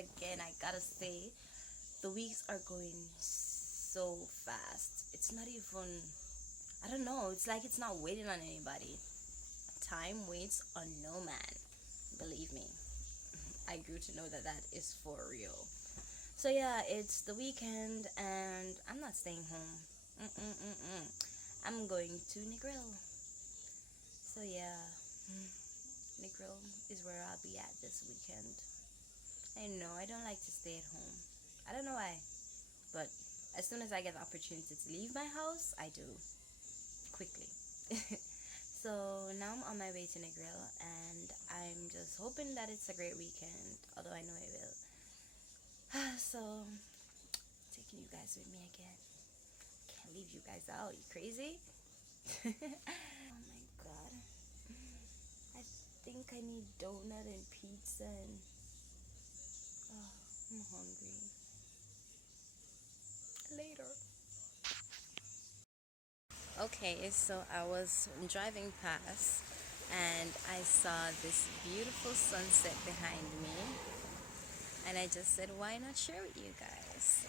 again, I gotta say, the weeks are going so fast. It's not even, I don't know, it's like it's not waiting on anybody. Time waits on no man. Believe me, I grew to know that that is for real. So yeah, it's the weekend and I'm not staying home. Mm-mm-mm-mm. I'm going to Negril. So yeah, Negril is where I'll be at this weekend. I know I don't like to stay at home. I don't know why, but as soon as I get the opportunity to leave my house, I do quickly. So now I'm on my way to Negril, and I'm just hoping that it's a great weekend. Although I know it will. So taking you guys with me again. Can't leave you guys out. You crazy? Oh my god. I think I need donut and pizza and oh, I'm hungry. Later. Okay, so I was driving past and I saw this beautiful sunset behind me, and I just said, why not share with you guys?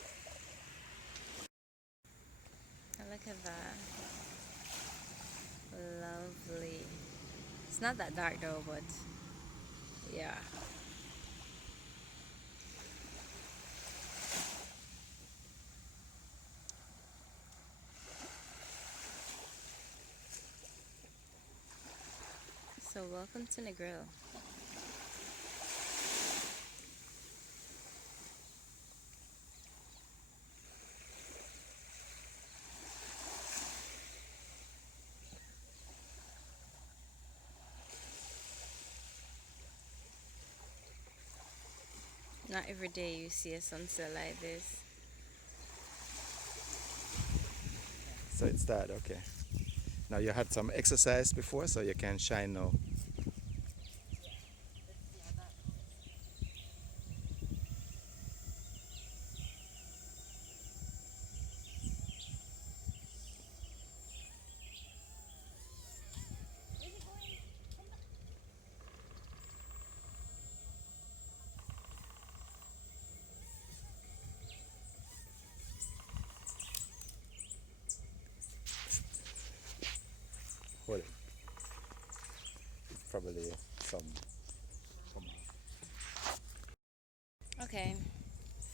And look at that. Lovely. It's not that dark though, but yeah. So welcome to Negril. Not every day you see a sunset like this. So it's that, okay. Now you had some exercise before, so you can shine now. Hold it. Probably some. Okay,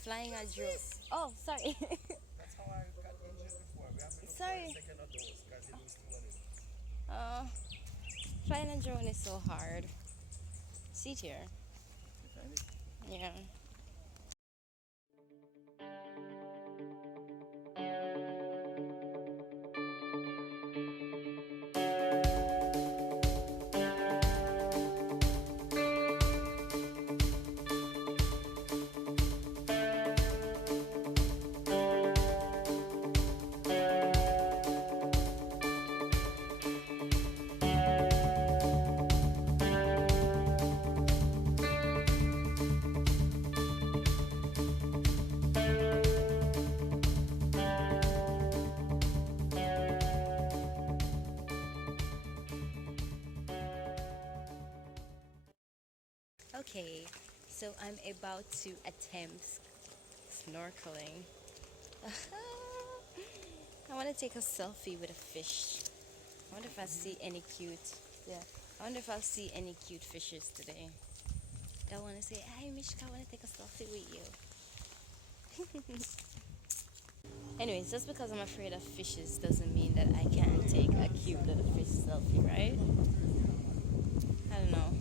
flying a drone. Oh, sorry. That's how I got injured before. We have to look for a Sorry. second of those because you lose two of it. Uh, Flying a drone is so hard. Sit here. You find it? Yeah. Okay, so I'm about to attempt snorkeling. I want to take a selfie with a fish. I wonder if I see any cute. Yeah. I wonder if I'll see any cute fishes today. I want to say, hey Mishka, I want to take a selfie with you. Anyways, just because I'm afraid of fishes doesn't mean that I can't take a cute little fish selfie, right? I don't know.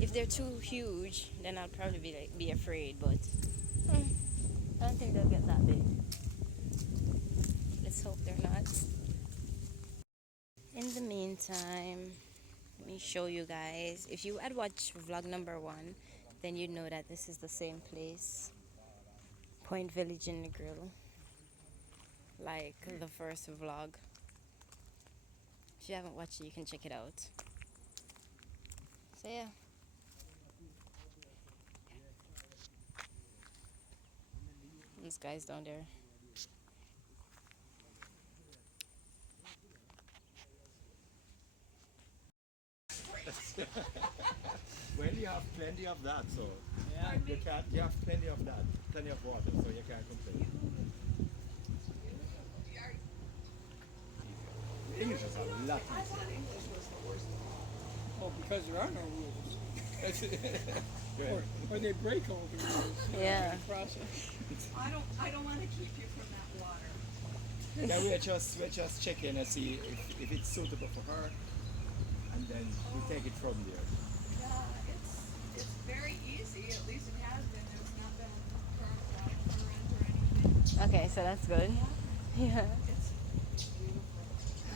If they're too huge, then I'll probably be afraid, but I don't think they'll get that big. Let's hope they're not. In the meantime, let me show you guys. If you had watched vlog number 1, then you'd know that this is the same place. Point Village in Negril. Like the first vlog. If you haven't watched it, you can check it out. So yeah. This guy's down there. Well, you have plenty of that, so. You can't. You have plenty of that, plenty of water, so you can't complain. English is a lot I easier. thought English was the worst. Oh, because there are no rules. Or they break all the rules. Yeah. in the process. I don't want to keep you from that water. Yeah, we're just checking and see if it's suitable for her, and then we take it from there. Yeah, it's very easy. At least it has been. There's not been a current or anything. Okay, so that's good. Yeah. It's beautiful.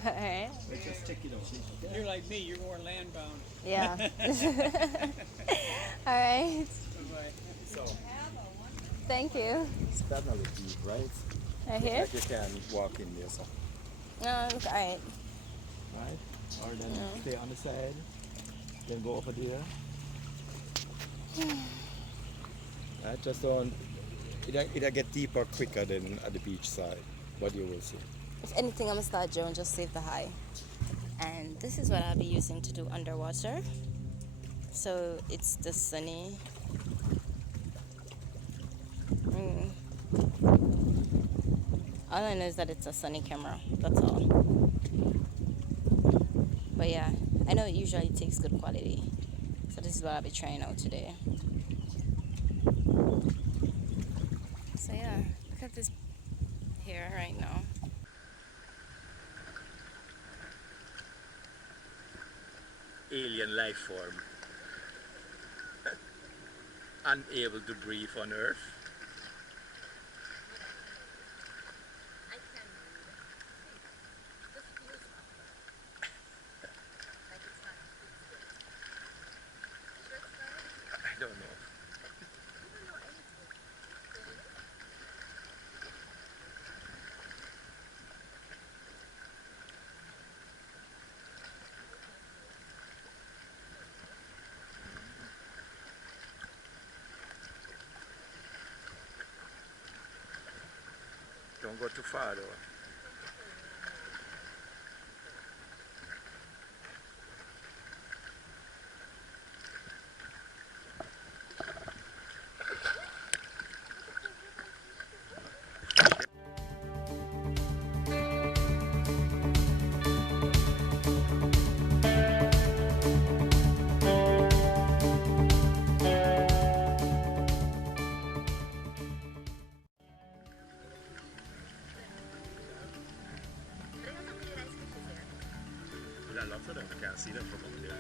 All right. Let's just check it out. Okay? You're like me, you're more land bound. Yeah. All right. Bye-bye. So Have a wonderful. Thank you. it's definitely deep, right? Right here. Like you can walk in there, so All right. right, or then stay on the side, then go over there. Right, just don't. It'll get deeper quicker than at the beach side, but you will see. If anything, I'm gonna start Joan, just save the high. And this is what I'll be using to do underwater. So it's the Sunny. All I know is that it's a Sunny camera. That's all. But yeah, I know it usually takes good quality. So this is what I'll be trying out today. So yeah, look at this here right now. Alien life form, unable to breathe on Earth. I don't know. Don't go too far though. There are lots of them. I can't see them from up there.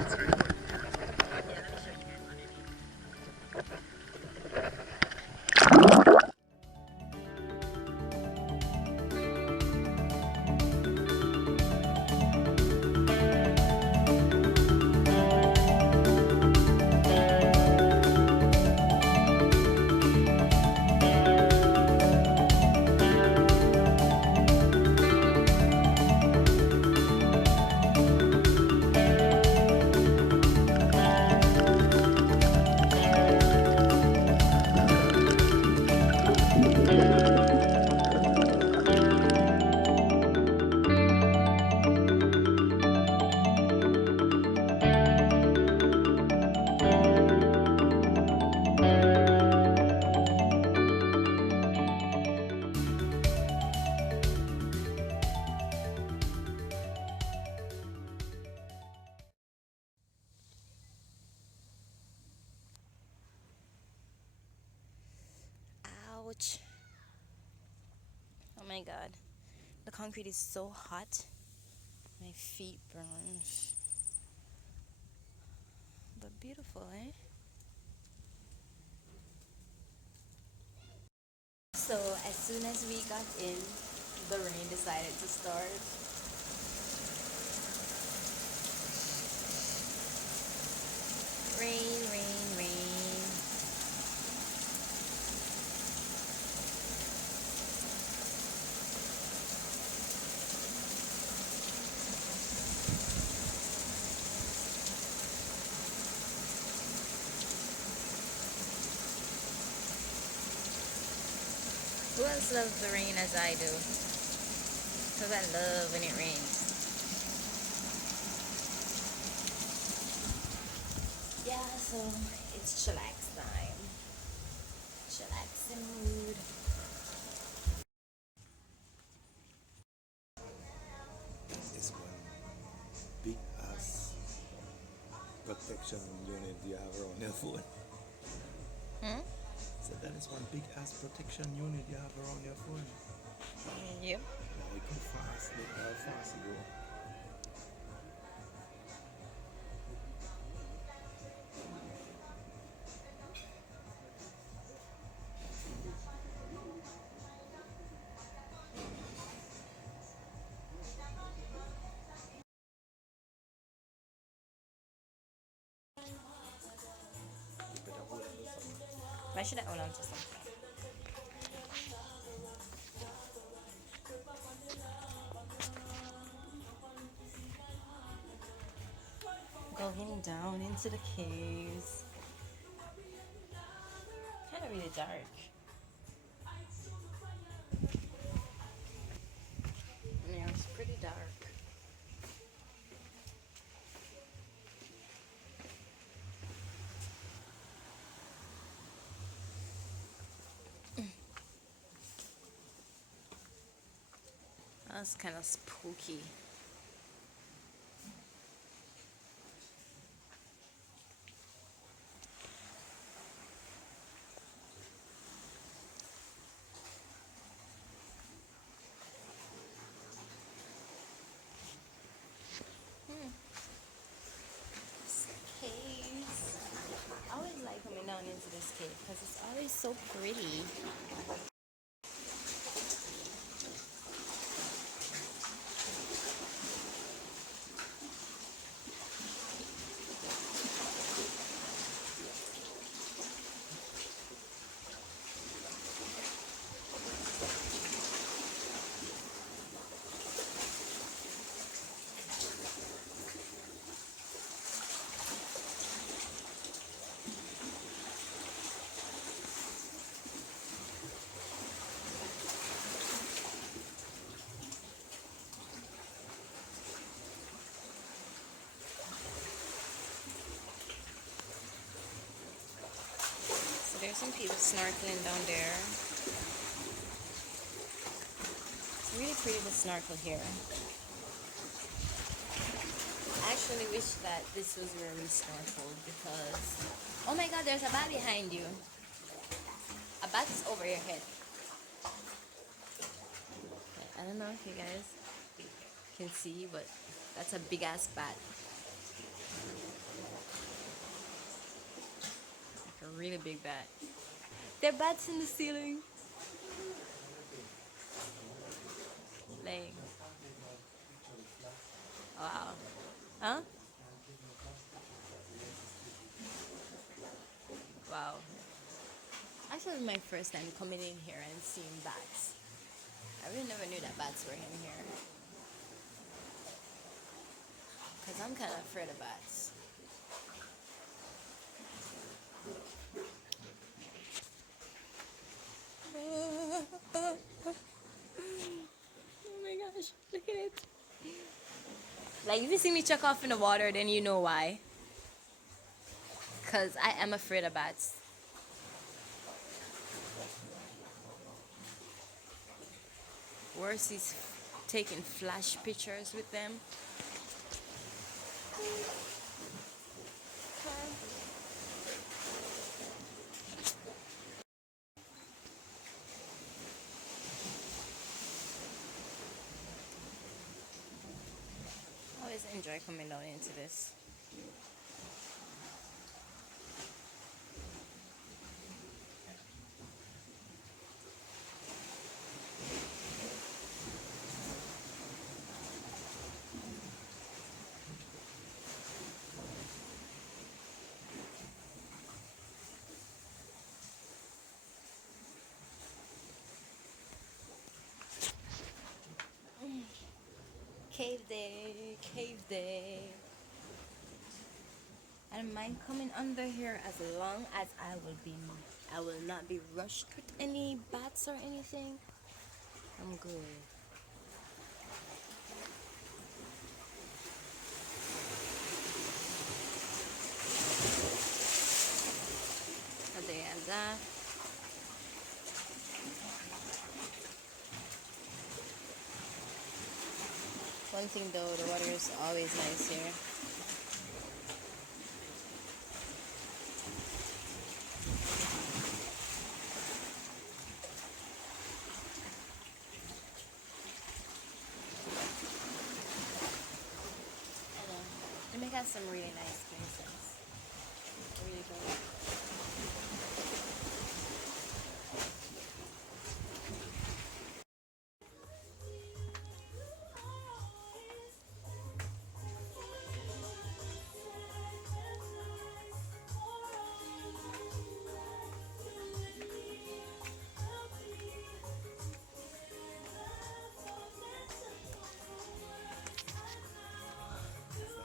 It's very good. Ouch. Oh my god. The concrete is so hot. My feet burn. But beautiful, eh? So as soon as we got in, the rain decided to start. Rain, rain, rain. Who else loves the rain as I do? Because I love when it rains. Yeah, so it's chillax time. Chillaxing mood. It's one big ass protection unit you have around your phone. Hmm? So that is one big ass protection unit you have around your phone. Yep. Now you go fast, look how fast you go. You better hold on to something. Why should I hold on to something? Going down into the caves. Kind of really dark. Yeah, it's pretty dark. That's kind of spooky. Caves. I always like coming down into this cave because it's always so pretty. So there's some people snorkeling down there. It's really pretty to snorkel here. I actually wish that this was where we snorkeled because... Oh my god, there's a bat behind you. A bat is over your head. I don't know if you guys can see, but that's a big ass bat. Like a really big bat. There are bats in the ceiling. Like, wow. Huh? Wow. Actually, my first time coming in here and seeing bats. I really never knew that bats were in here. Because I'm kind of afraid of bats. Oh my gosh, look at it. Like, if you see me chuck off in the water, then you know why. Because I am afraid of bats. Worse is taking flash pictures with them. I always enjoy coming down into this. Cave day, cave day. I don't mind coming under here as long as I will not be rushed with any bats or anything. I'm good. that. One thing though, the water is always nice here. Jamaica has some really nice places. Really good.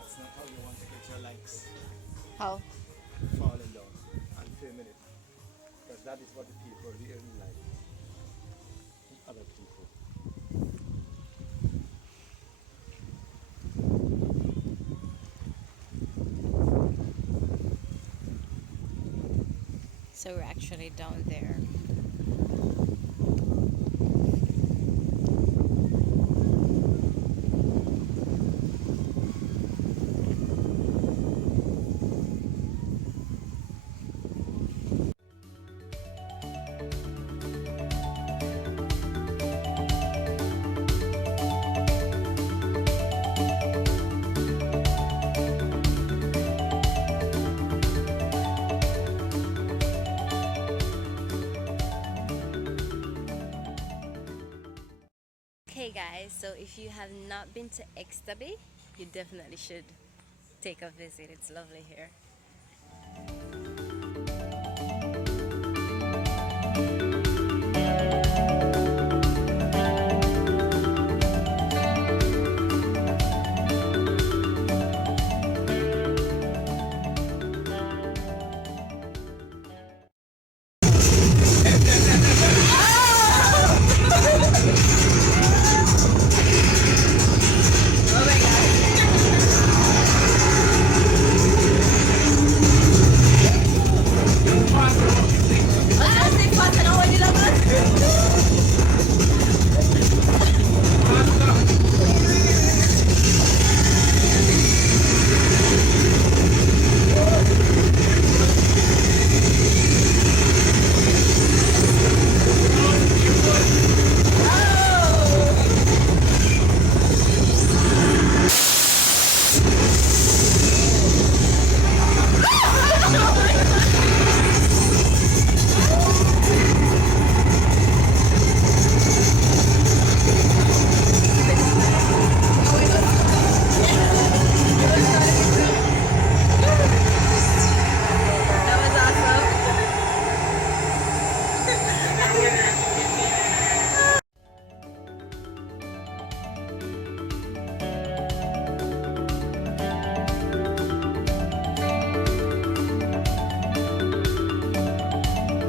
That's not how you want to get your likes How? falling down and filming it. Because that is what the people really like. Other people. So we're actually down there. Okay guys, so if you have not been to Extaby, you definitely should take a visit. It's lovely here.